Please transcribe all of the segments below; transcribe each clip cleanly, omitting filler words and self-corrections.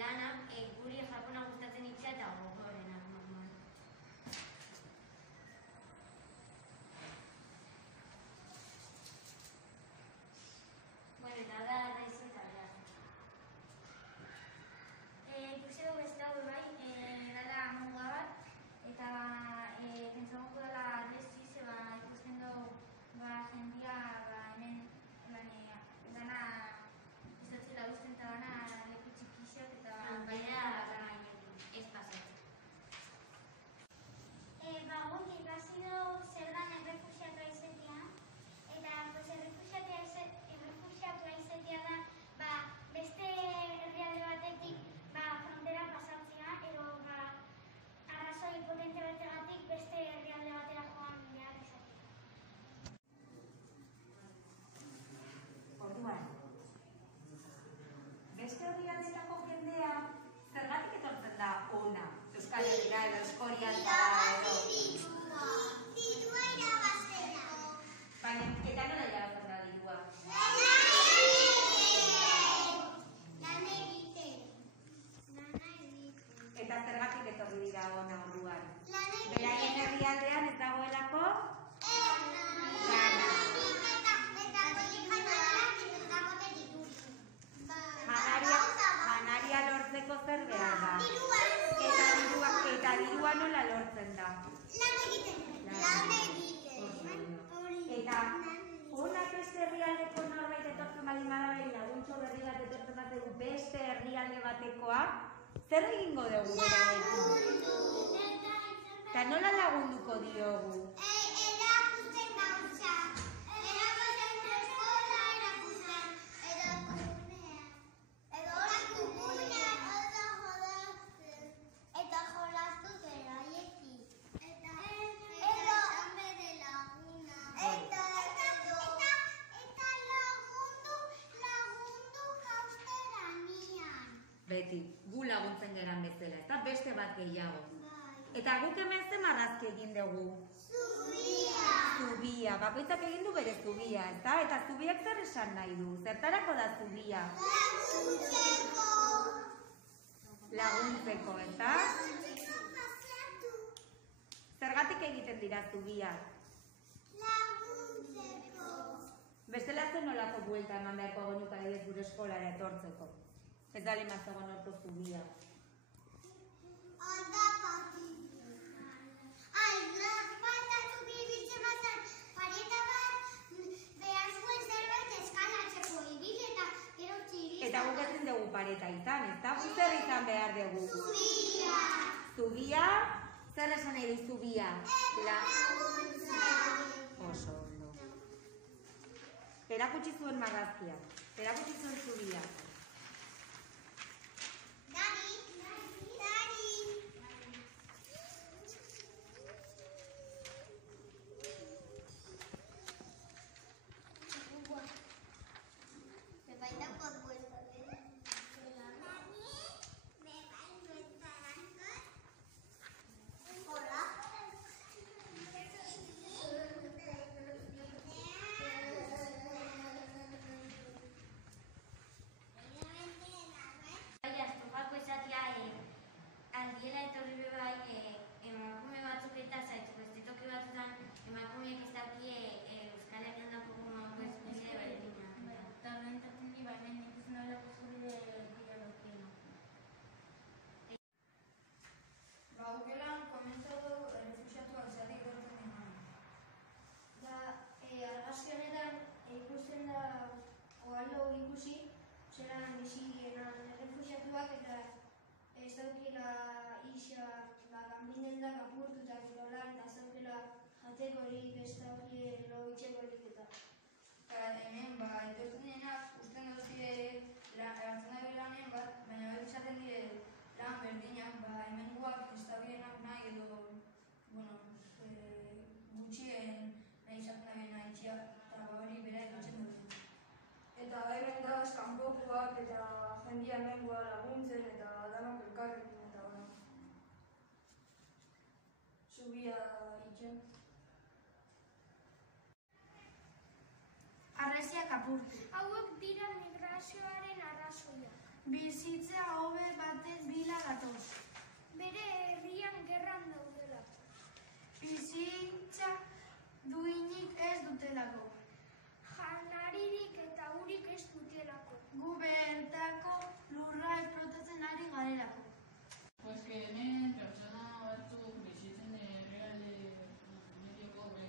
lanak guri Japona gustatzen itzea eta gogorenak normal. Bueno, eta da arraizu eta behar. Ikusi dugu ez dago bai, dala mundua bat, eta pentsagonko dela arrezi, zeba ikusten dugu jendia hemen dana izatzela usten eta dana leku txikixak eta baina ez pasatzen. Guk ikasi dugu zer den errefuxiatua izatea, eta errefuxiatua izatea da beste herrialde batetik frontera pasatzea, edo arrazoi potente bategatik beste herrialde batera joan behar izatea. Orduan, beste herrialdetako jendea zergatik etortzen da hona? Euskal Herrira edo Eskoriatzara edo... Dirua irabazteko. Baina, eta nola irabazten da dirua? Lan egiten. Eta zergatik etorri dira hona orduan? Lan egiten. Beraien herrialdean ez dagoelako? Janaria lortzeko zer behar da? Eta dirua nola lortzen da? Lan egiten. Eta honak beste herrialdeko norbait etortzen baldin badabe, laguntxo berri bat etortzen bategu beste herrialde batekoa, zer egingo dugu berarekin? Eta nola lagunduko diogu? Erakusten gautza. Erakusten eskola, erakusten. Eta jolastu beraiekin. Eta esan bere laguna. Eta lagundu jausteranian. Beti, gu laguntzen geran bezala, eta beste bat gehiago. Eta guk hemen zen marrazki egin dugu? Zubia, bakoitzak egin du bere zubia, ezta? Eta zubiak zer esan nahi du? Zertarako da zubia? Laguntzeko, ezta? Zergatik egiten dira zubiak? Bestela zen nolako buelta eman beharko genuka adibidez gure eskolara etortzeko. Ez da lima zegoen orto zubia. Eta guk ezin dugu pareta izan, ezta? Guk zer izan behar dugu? Zubia? Zer esan nahi du zubia? Oso ondo. Erakutsi zuen marrazkia, erakutsi zuen zubia. Aldiela etorri bebai emakume batzuk eta zaitu beste toki batzutan emakumeek ez dakie Euskal Herrian dapoko mauko espezia berdina. Eta horren entzuten di hemen ikusten nola eskubide dira lortzena. Aukeran komentzatu errefuxiatuak izatik etortzen denan. Argazki honetan ikusten da oaldo ikusi zelan bizi genan errefuxiatuak eta ez daukela isa kanbinen da kapurtutak lolan eta ez daukela jatekorik, ez daukela loitxekorik eta hemen etortzen denak usten duzire hartzen dabe lanen bat, baina bat izaten dire lan berdinak, hemen guak ez daukienak nahi edo gutxien nahi izaten dabe nahi txiak eta hori bera ikutzen dut. Eta hemen da kanpokoak eta jendia hemengoa laguntzen eta danok elkarrekin eta zubia itxen. Arreziak apurtu. Hauek dira migrazioaren arrazoiak. bizitza hobe baten bila datoz. Bere herrian gerran daudela. Bizitza duinik ez dutelako. Janaririk eta urik ez dutelako. Gu bertako lurra esplotatzen ari garelako. Pues que hemen pertsona batzuk bizitzen erreale medio pobre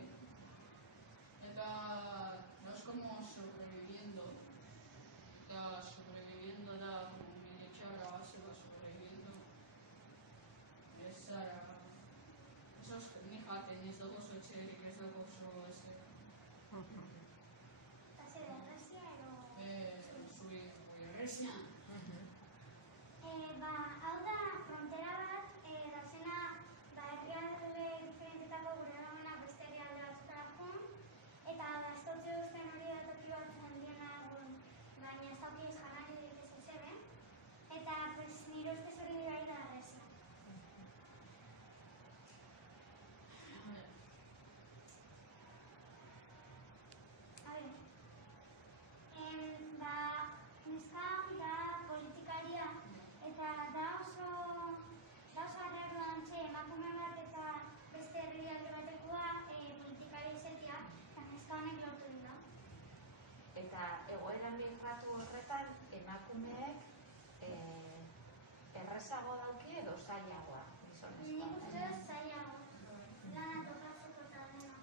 eta vas como sobreviviendo da como medio txarra se va sobreviviendo esos ni jaten ez dago sotxerik ez dago oso ese Eta zer errazia edo... zui errezia Hau da frontera bat, dauzena herrialde diferentetako gure nomena beste herrialde batzutara joan, eta ez dutze duzten hori da toki bat handiena egon, baina ez dauki ez janaririk ez ezeben, eta nire ustez hori gai da erreza. Neska da politikaria, eta da oso arraro dantxe emakume bat eta beste herrialde batekoa politikari izatea, eta neska honek lortu dira. Eta egoera migratu horretan emakumeek errazago dauki edo zailagoa gizonezkoa. Nik uste dut zailago, lana tokatzeko eta dena.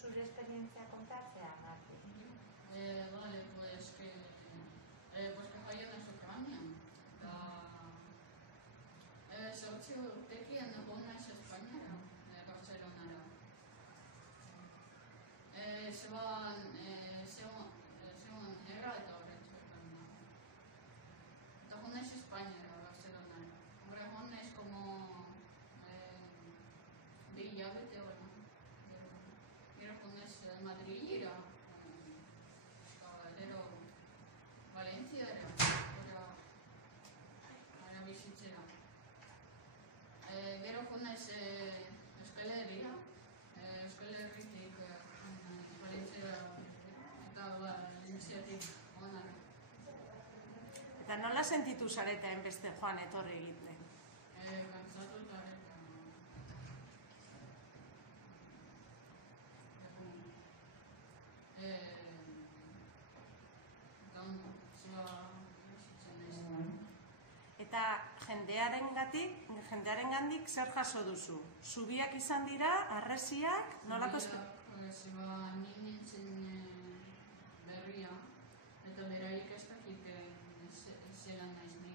Zure esperientzia kontatzea, Marti? Vale, pues que jaioan ez Ucrania. Zortzi urtekian egon naiz Espainiara, Barcelonara. Zegoen gerra eta horretxo ekan da. Eta egon naiz Espainiara, Barcelonara. Hora egon naiz como 2 hilabete hori. Gero egon naiz Madrilera. Gero Valentziara, hora bizitzera. Gero egon naiz Euskal Herrira, Euskal Herritik Valentziara eta Valentziatik onara. Eta nola sentitu zareta hainbeste joan etorri egiten? Kantzatuta eta Eta jendearengandik zer jaso duzu? Zubiak izan dira, harresiak, nolako Nik nintzen berria, eta beraik ez dakit zelan naiz ni.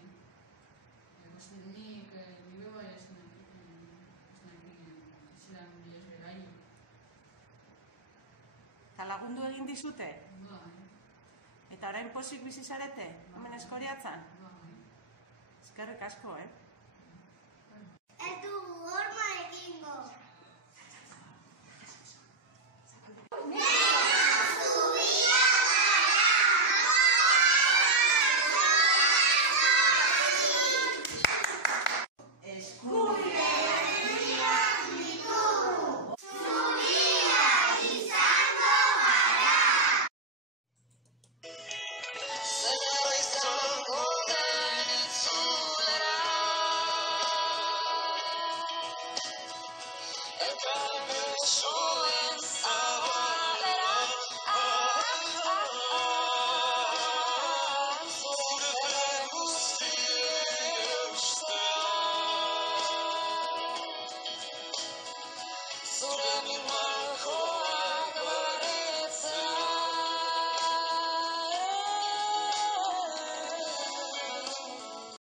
Nik nire bai ez nakit zelan ez beraik. Eta lagundu egin dizute? Bai, Eta orain pozik bizi zarete? Hemen Eskoriatzan? bai. Eskerrik asko, Ez dugu horma egingo. Try